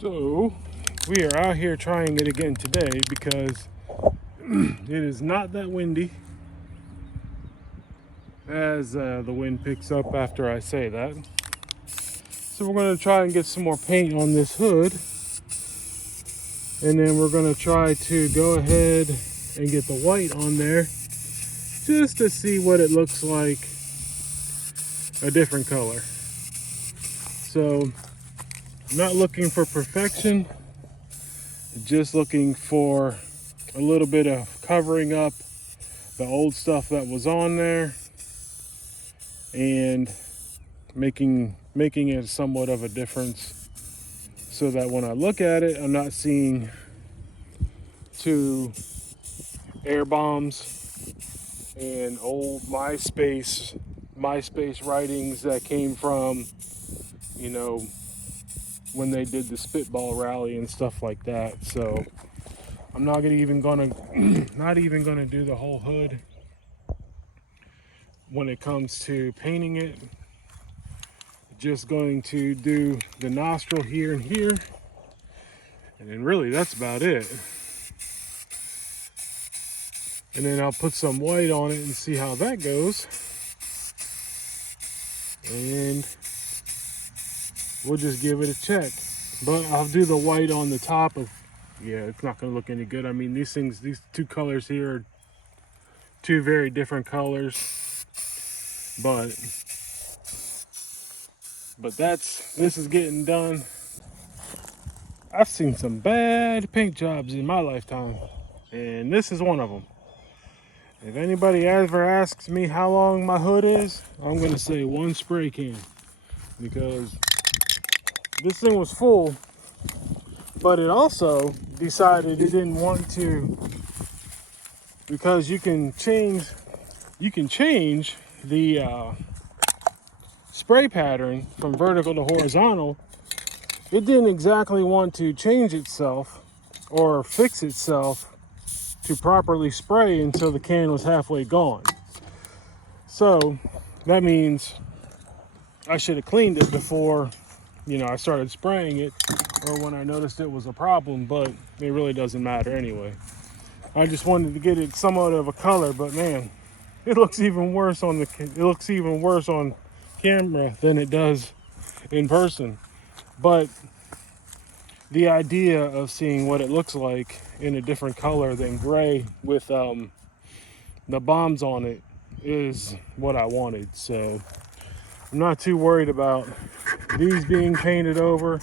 So we are out here trying it again today because it is not that windy as the wind picks up after I say that. So we're going to try and get some more paint on this hood, and then we're going to try to go ahead and get the white on there just to see what it looks like a different color. So I'm not looking for perfection, just looking for a little bit of covering up the old stuff that was on there and making it somewhat of a difference, so that when I look at it, I'm not seeing two air bombs and old MySpace writings that came from, when they did the spitball rally and stuff like that. So I'm not even gonna do the whole hood when it comes to painting it. Just going to do the nostril here and here, and then really that's about it. And then I'll put some white on it and see how that goes, and we'll just give it a check. But I'll do the white on the top of, it's not going to look any good. I mean, these two colors here are two very different colors, but this is getting done. I've seen some bad paint jobs in my lifetime, and this is one of them. If anybody ever asks me how long my hood is, I'm going to say one spray can, because this thing was full, but it also decided it didn't want to, because you can change the spray pattern from vertical to horizontal. It didn't exactly want to change itself or fix itself to properly spray until the can was halfway gone. So that means I should have cleaned it before, I started spraying it, or when I noticed it was a problem, but it really doesn't matter anyway. I just wanted to get it somewhat of a color, but man, it looks even worse on camera than it does in person. But the idea of seeing what it looks like in a different color than gray with the bombs on it is what I wanted. So I'm not too worried about these being painted over,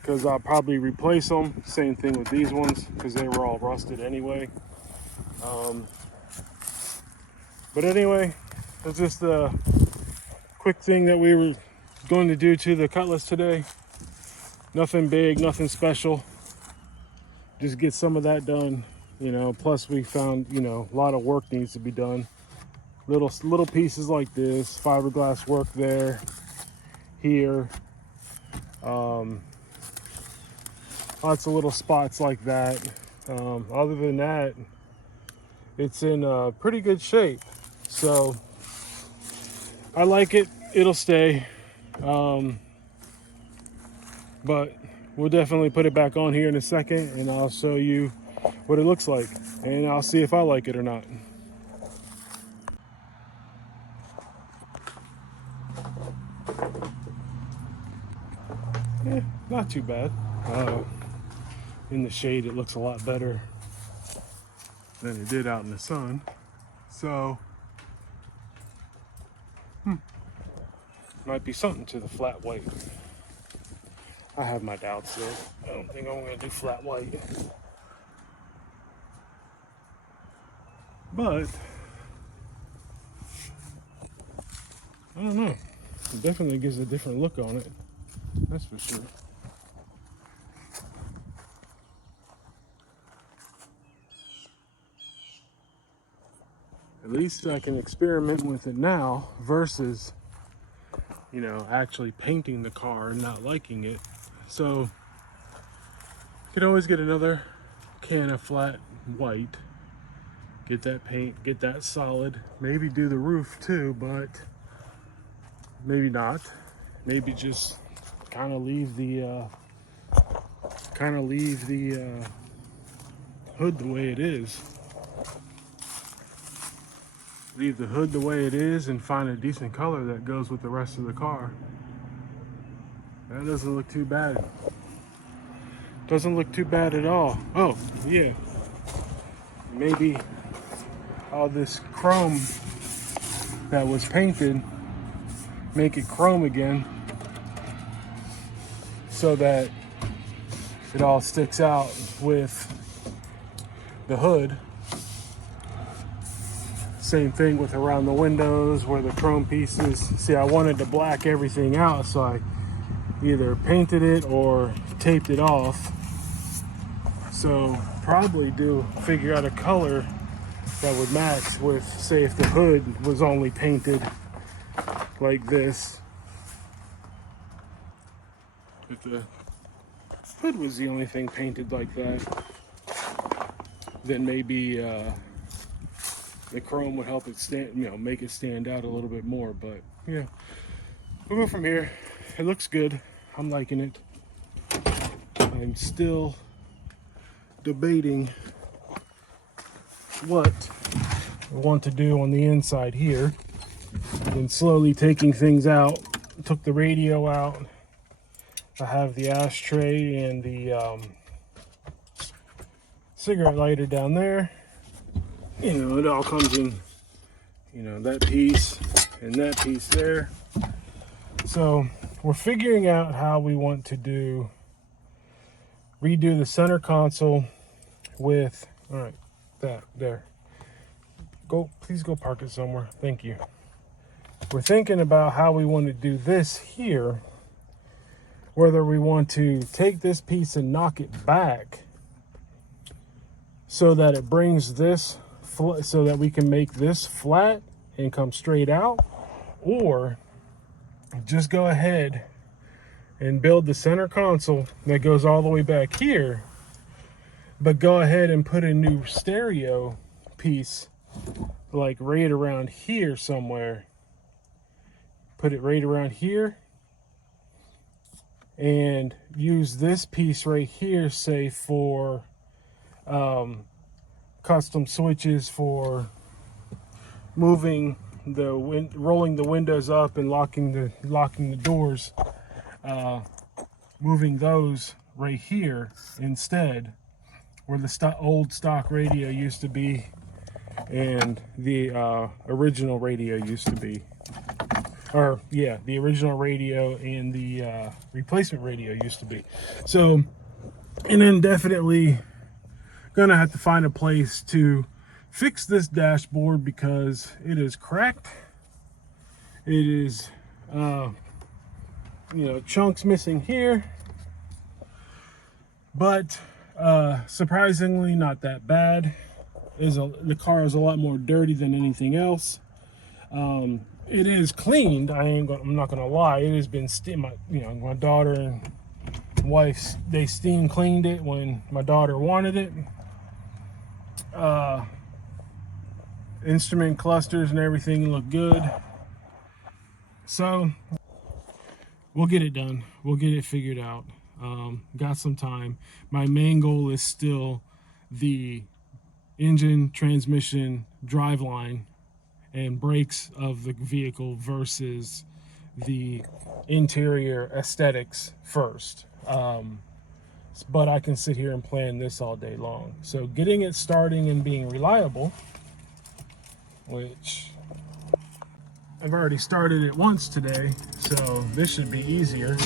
because I'll probably replace them. Same thing with these ones, because they were all rusted anyway. But anyway, it's just a quick thing that we were going to do to the Cutlass today. Nothing big, nothing special. Just get some of that done. Plus we found, a lot of work needs to be done. Little pieces like this, fiberglass work there, here. Lots of little spots like that. Other than that, it's in pretty good shape. So I like it. It'll stay. But we'll definitely put it back on here in a second, and I'll show you what it looks like, and I'll see if I like it or not. Not too bad. In the shade, it looks a lot better than it did out in the sun. So, might be something to the flat white. I have my doubts though. I don't think I'm going to do flat white. But, I don't know. It definitely gives a different look on it. That's for sure. At least I can experiment with it now versus, actually painting the car and not liking it. So, you could always get another can of flat white, get that paint, get that solid, maybe do the roof too, but maybe not. Maybe just kind of leave the kind of leave the hood the way it is. Leave the hood the way it is and find a decent color that goes with the rest of the car. That doesn't look too bad. Doesn't look too bad at all. Oh, yeah. Maybe all this chrome that was painted, make it chrome again so that it all sticks out with the hood. Same thing with around the windows where the chrome pieces. See, I wanted to black everything out, so I either painted it or taped it off. So probably figure out a color that would match with, say, if the hood was only painted like this. If the hood was the only thing painted like that, then maybe the chrome would help it stand, make it stand out a little bit more. But yeah, we'll go from here. It looks good. I'm liking it. I'm still debating what I want to do on the inside here. Been slowly taking things out. Took the radio out. I have the ashtray and the cigarette lighter down there. It all comes in, that piece and that piece there. So we're figuring out how we want to redo the center console with, all right, that there. Please go park it somewhere. Thank you. We're thinking about how we want to do this here, whether we want to take this piece and knock it back so that it brings this, so that we can make this flat and come straight out, or just go ahead and build the center console that goes all the way back here, but go ahead and put a new stereo piece like right around here somewhere. Put it right around here and use this piece right here, say, for custom switches for moving rolling the windows up and locking the doors, moving those right here instead, where the old stock radio used to be and the original radio used to be. Or yeah, the original radio and the replacement radio used to be. So, and then definitely gonna have to find a place to fix this dashboard because it is cracked. It is chunks missing here, but surprisingly not that bad. The car is a lot more dirty than anything else. It is cleaned. I'm not gonna lie. It has been my daughter and wife, they steam cleaned it when my daughter wanted it. Instrument clusters and everything look good. So we'll get it done. We'll get it figured out. Got some time. My main goal is still the engine, transmission, driveline, and brakes of the vehicle versus the interior aesthetics first. But I can sit here and plan this all day long. So getting it starting and being reliable, which I've already started it once today, so this should be easier.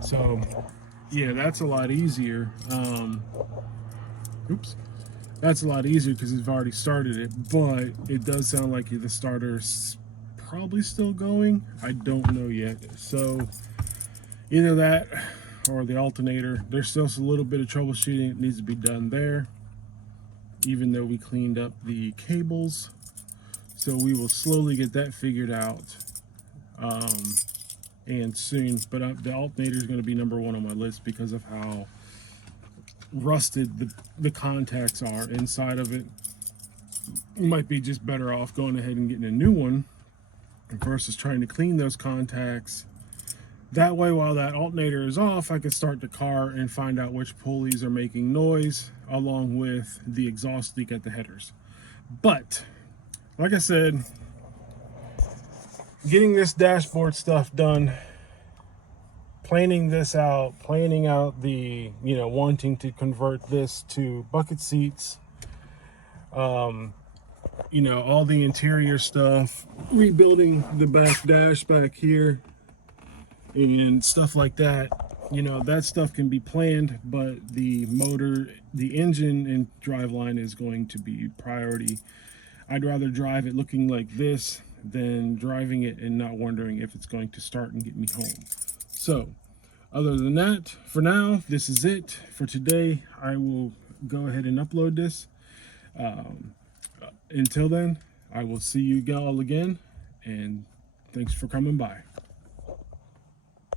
So yeah, that's a lot easier. That's a lot easier because we've already started it, but it does sound like the starter's probably still going. I don't know yet. So either that or the alternator. There's still a little bit of troubleshooting that needs to be done there, even though we cleaned up the cables. So we will slowly get that figured out and soon. But the alternator is going to be number one on my list because of how rusted the contacts are inside of it. you might be just better off going ahead and getting a new one versus trying to clean those contacts. That way, while that alternator is off, I can start the car and find out which pulleys are making noise, along with the exhaust leak at the headers. But like I said, getting this dashboard stuff done, planning this out, planning out the, wanting to convert this to bucket seats, all the interior stuff, rebuilding the back dash back here and stuff like that. That stuff can be planned, but the motor, the engine and driveline is going to be priority. I'd rather drive it looking like this than driving it and not wondering if it's going to start and get me home. So other than that, for now, this is it for today. I will go ahead and upload this. Until then, I will see you all again, and thanks for coming by.